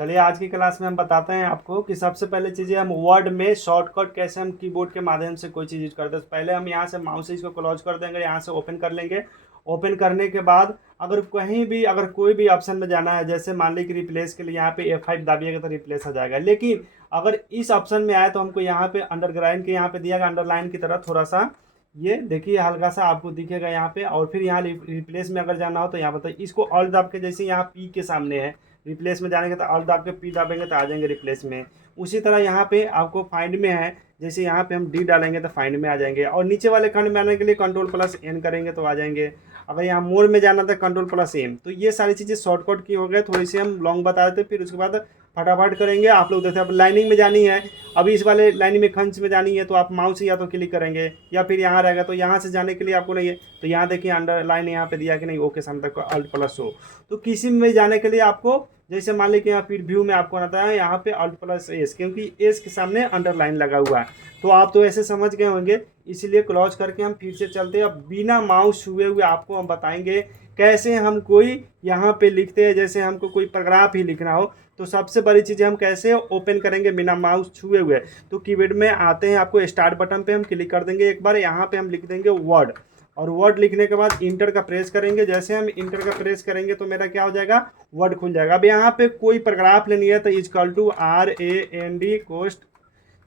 चलिए आज की क्लास में हम बताते हैं आपको कि सबसे पहले चीज़ें हम वर्ड में शॉर्टकट कैसे हम कीबोर्ड के माध्यम से कोई चीज़ यूज करते हैं। तो पहले हम यहाँ से माउस से इसको क्लोज कर देंगे, यहाँ से ओपन कर लेंगे। ओपन करने के बाद अगर कहीं भी अगर कोई भी ऑप्शन में जाना है, जैसे मान ली कि रिप्लेस के लिए यहाँ पे F5 दाबिएगा तो रिप्लेस हो जाएगा। लेकिन अगर इस ऑप्शन में आए तो हमको यहाँ पे अंडरलाइन के यहाँ पे दिया गया अंडरलाइन की तरह थोड़ा सा ये देखिए हल्का सा आपको दिखेगा यहाँ पे। और फिर यहाँ रिप्लेस में अगर जाना हो तो यहाँ बताइए इसको ऑल दाब के, जैसे यहाँ पी के सामने है रिप्लेस में जाने के तो ऑल दाब के पी दाबेंगे तो आ जाएंगे रिप्लेस में। उसी तरह यहाँ पे आपको फाइंड में है, जैसे यहाँ पे हम डी डालेंगे तो फाइंड में आ जाएंगे। और नीचे वाले खंड में आने के लिए कंट्रोल प्लस एन करेंगे तो आ जाएंगे। अगर यहाँ मोर में जाना था कंट्रोल प्लस एम। तो ये सारी चीज़ें शॉर्टकट की हो गए, थोड़ी सी हम लॉन्ग बता देते फिर उसके बाद फटाफट करेंगे। आप लोग देखते हैं अब लाइनिंग में जानी है, अभी इस वाले लाइनिंग में खंच में जानी है तो आप माउस से या तो क्लिक करेंगे या फिर यहाँ रहेगा तो यहाँ से जाने के लिए आपको नहीं है तो यहाँ देखिए अंडरलाइन यहाँ पे दिया कि नहीं ओके सामने तक अल्ट प्लस ओ। तो किसी में जाने के लिए आपको जैसे मान लीजिए यहाँ फिर व्यू में आपको आता है यहाँ पे अल्ट प्लस एस, क्योंकि एस के सामने अंडरलाइन लगा हुआ है। तो आप तो ऐसे समझ गए होंगे, इसीलिए क्लोज करके हम फिर से चलते हैं। अब बिना माउस छुए हुए आपको हम बताएंगे कैसे हम कोई यहाँ पे लिखते हैं, जैसे हमको कोई पैराग्राफ ही लिखना हो तो सबसे बड़ी चीज़ हम कैसे ओपन करेंगे बिना माउस छुए हुए। तो कीबोर्ड में आते हैं, आपको स्टार्ट बटन पे हम क्लिक कर देंगे एक बार, यहाँ पे हम लिख देंगे वर्ड। और वर्ड लिखने के बाद इंटर का प्रेस करेंगे। जैसे हम इंटर का प्रेस करेंगे तो मेरा क्या हो जाएगा, वर्ड खुल जाएगा। अब यहाँ पे कोई पैराग्राफ लेनी है तो equal to RAND cost,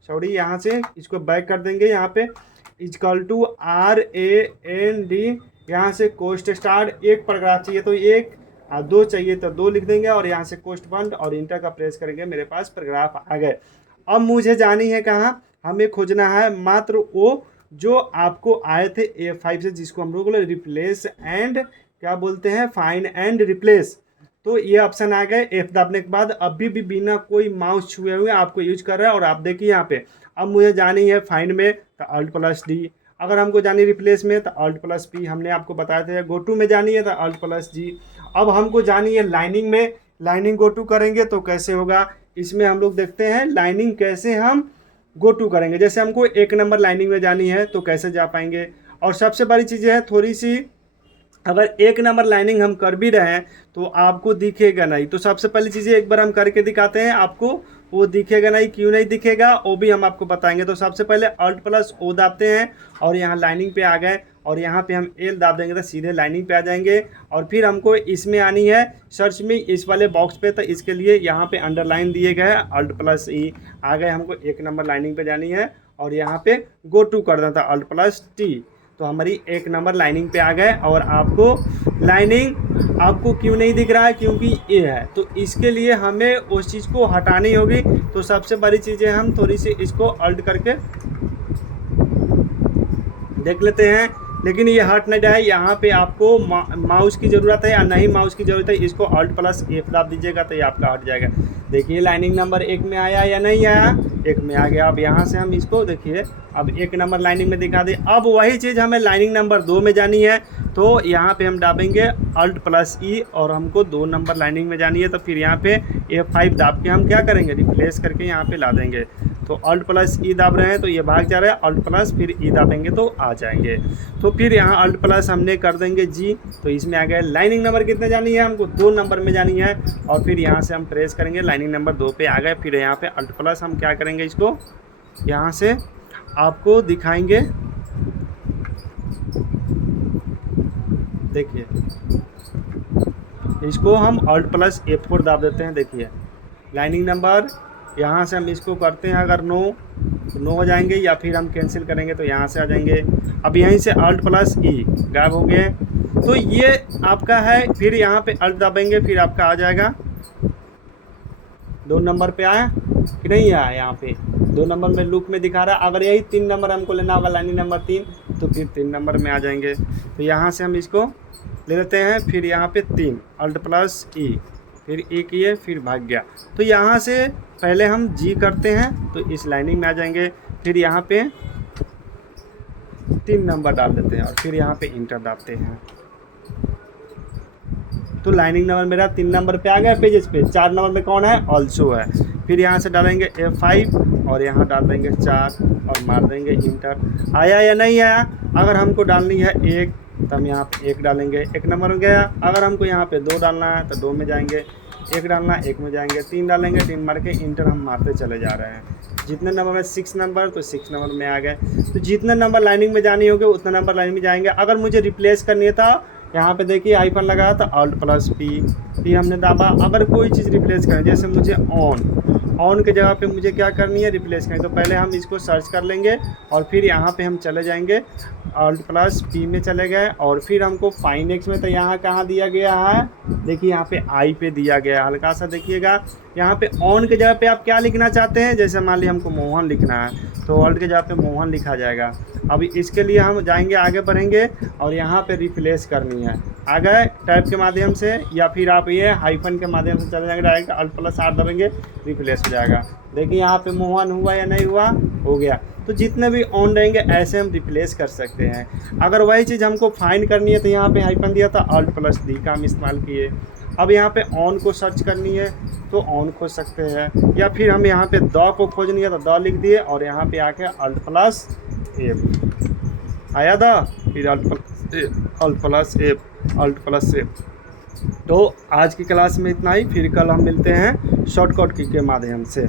sorry यहाँ से इसको बैक कर देंगे, यहाँ पे इजकल टू RAND, यहाँ से कोस्ट स्टार्ट। एक पैराग्राफ चाहिए तो एक, दो चाहिए तो दो लिख देंगे और यहाँ से कोस्ट बंद और इंटर का प्रेस करेंगे, मेरे पास पैराग्राफ आ गए। अब मुझे जानी है कहाँ, हमें खोजना है मात्र वो जो आपको आए थे F5 से, जिसको हम लोग रिप्लेस एंड क्या बोलते हैं, फाइंड एंड रिप्लेस। तो ये ऑप्शन आ गए F दबाने के बाद, अभी भी बिना कोई माउस छुए हुए आपको यूज कर रहा है। और आप देखिए यहाँ पे अब मुझे जानी है फाइंड में तो अल्ट प्लस डी, अगर हमको जानी रिप्लेस में तो अल्ट प्लस पी, हमने आपको बताया था। गो टू में जानी है तो अल्ट प्लस जी। अब हमको जानी है लाइनिंग में, लाइनिंग गो टू करेंगे तो कैसे होगा, इसमें हम लोग देखते हैं लाइनिंग कैसे हम गो टू करेंगे। जैसे हमको एक नंबर लाइनिंग में जानी है तो कैसे जा पाएंगे। और सबसे बड़ी चीज़ है थोड़ी सी, अगर एक नंबर लाइनिंग हम कर भी रहे हैं तो आपको दिखेगा नहीं। तो सबसे पहली चीज़ें एक बार हम करके दिखाते हैं, आपको वो दिखेगा नहीं, क्यों नहीं दिखेगा वो भी हम आपको बताएंगे। तो सबसे पहले अल्ट प्लस ओ दाबते हैं और यहाँ लाइनिंग पे आ गए और यहाँ पे हम एल दाब देंगे तो सीधे लाइनिंग पे आ जाएंगे। और फिर हमको इसमें आनी है सर्च में, इस वाले बॉक्स पे, तो इसके लिए यहाँ पे अंडरलाइन दिए गए हैं अल्ट प्लस ई आ गए। हमको एक नंबर लाइनिंग पे जानी है और यहाँ पे गो टू कर देता अल्ट प्लस टी, तो हमारी एक नंबर लाइनिंग पे आ गए। और आपको लाइनिंग आपको क्यों नहीं दिख रहा है, क्योंकि ये है, तो इसके लिए हमें उस चीज़ को हटानी होगी। तो सबसे बड़ी चीज़ें हम थोड़ी सी इसको अल्ट करके देख लेते हैं, लेकिन ये हट नहीं रहा है। यहाँ पे आपको माउस की ज़रूरत है या नहीं माउस की ज़रूरत है, इसको अल्ट प्लस एफ दाब दीजिएगा तो ये आपका हट जाएगा। देखिए लाइनिंग नंबर एक में आया या नहीं आया, एक में आ गया। अब यहाँ से हम इसको देखिए अब एक नंबर लाइनिंग में दिखा दें। अब वही चीज़ हमें लाइनिंग नंबर 2 में जानी है तो यहाँ पे हम दाबेंगे अल्ट प्लस ई और हमको 2 नंबर लाइनिंग में जानी है तो फिर यहाँ पे F5 दाब के हम क्या करेंगे, रिप्लेस करके यहाँ पे ला देंगे। तो अल्ट प्लस ई दाब रहे हैं तो ये भाग जा रहा है, अल्ट प्लस फिर ई दाबेंगे तो आ जाएंगे। तो फिर यहाँ अल्ट प्लस हमने कर देंगे जी, तो इसमें आ गया। लाइनिंग नंबर कितने जानी है, हमको 2 नंबर में जानी है। और फिर यहाँ से हम प्रेस करेंगे, लाइनिंग नंबर 2 पे आ गए। फिर यहाँ पे अल्ट प्लस हम क्या करेंगे, इसको यहाँ से आपको दिखाएंगे, देखिए इसको हम अल्ट प्लस F4 दाब देते हैं। देखिए लाइनिंग नंबर यहाँ से हम इसको करते हैं, अगर नो तो नो हो जाएंगे या फिर हम कैंसिल करेंगे तो यहाँ से आ जाएंगे। अब यहीं से अल्ट प्लस ई गायब हो गए, तो ये आपका है। फिर यहाँ पे अल्ट दाबेंगे फिर आपका आ जाएगा। 2 नंबर पे आया कि नहीं आया, यहाँ पे 2 नंबर में लूप में दिखा रहा है। अगर यही 3 नंबर हमको लेना होगा लाइनिंग नंबर 3 तो फिर 3 नंबर में आ जाएंगे। तो यहाँ से हम इसको ले लेते हैं, फिर यहाँ पे 3 अल्ट प्लस ई, फिर ई किए फिर भाग गया। तो यहाँ से पहले हम जी करते हैं तो इस लाइनिंग में आ जाएंगे। फिर यहाँ पे 3 नंबर डाल देते हैं और फिर यहाँ पे इंटर दाबते हैं। तो लाइनिंग नंबर मेरा 3 नंबर पे आ गया पेजेस पे। 4 नंबर में कौन है, ऑल्सो है। फिर यहाँ से डालेंगे F5 और यहाँ डाल देंगे 4 और मार देंगे इंटर। आया या नहीं आया, अगर हमको डालनी है 1 तो हम यहाँ पे 1 डालेंगे, 1 नंबर हो गया। अगर हमको यहाँ पे 2 डालना है तो 2 में जाएंगे, 1 डालना है 1 में जाएंगे, 3 डालेंगे, 3 मार के इंटर हम मारते चले जा रहे हैं। जितने नंबर में 6 नंबर तो 6 नंबर में आ गए। तो जितने नंबर लाइनिंग में जानी होगी उतने नंबर लाइनिंग में जाएंगे। अगर मुझे रिप्लेस करनी था, यहाँ पे देखिए आइकन लगाया था Alt + P हमने दाबा। अगर कोई चीज़ रिप्लेस करें, जैसे मुझे ऑन के जगह पे मुझे क्या करनी है, रिप्लेस करनी, तो पहले हम इसको सर्च कर लेंगे और फिर यहाँ पे हम चले जाएंगे Alt + P में चले गए और फिर हमको फाइंड एक्स में, तो यहाँ कहाँ दिया गया है, देखिए यहाँ पे आई पे दिया गया है। हल्का सा देखिएगा, यहाँ पे ऑन के जगह पे आप क्या लिखना चाहते हैं, जैसे मान लीजिए हमको मोहन लिखना है तो ऑल्ट के जगह पे मोहन लिखा जाएगा। अब इसके लिए हम जाएंगे, आगे बढ़ेंगे और यहाँ पे रिप्लेस करनी है। आ गए टैब के माध्यम से, या फिर आप ये हाइफन के माध्यम से चले जाएंगे, डायरेक्ट Alt + R दबेंगे, रिप्लेस हो जाएगा। देखिए यहाँ पे मोहन हुआ या नहीं हुआ, हो गया। तो जितने भी ऑन रहेंगे ऐसे हम रिप्लेस कर सकते हैं। अगर वही चीज़ हमको फाइंड करनी है तो यहाँ पे हाइफन दिया था, Alt + D का हम इस्तेमाल किए। अब यहाँ पे ऑन को सर्च करनी है तो ऑन खोज सकते हैं, या फिर हम यहाँ पे द को खोजनी है तो द लिख दिए और यहाँ पे आके Alt + F आया द, फिर Alt + F। तो आज की क्लास में इतना ही, फिर कल हम मिलते हैं शॉर्टकट की के माध्यम से।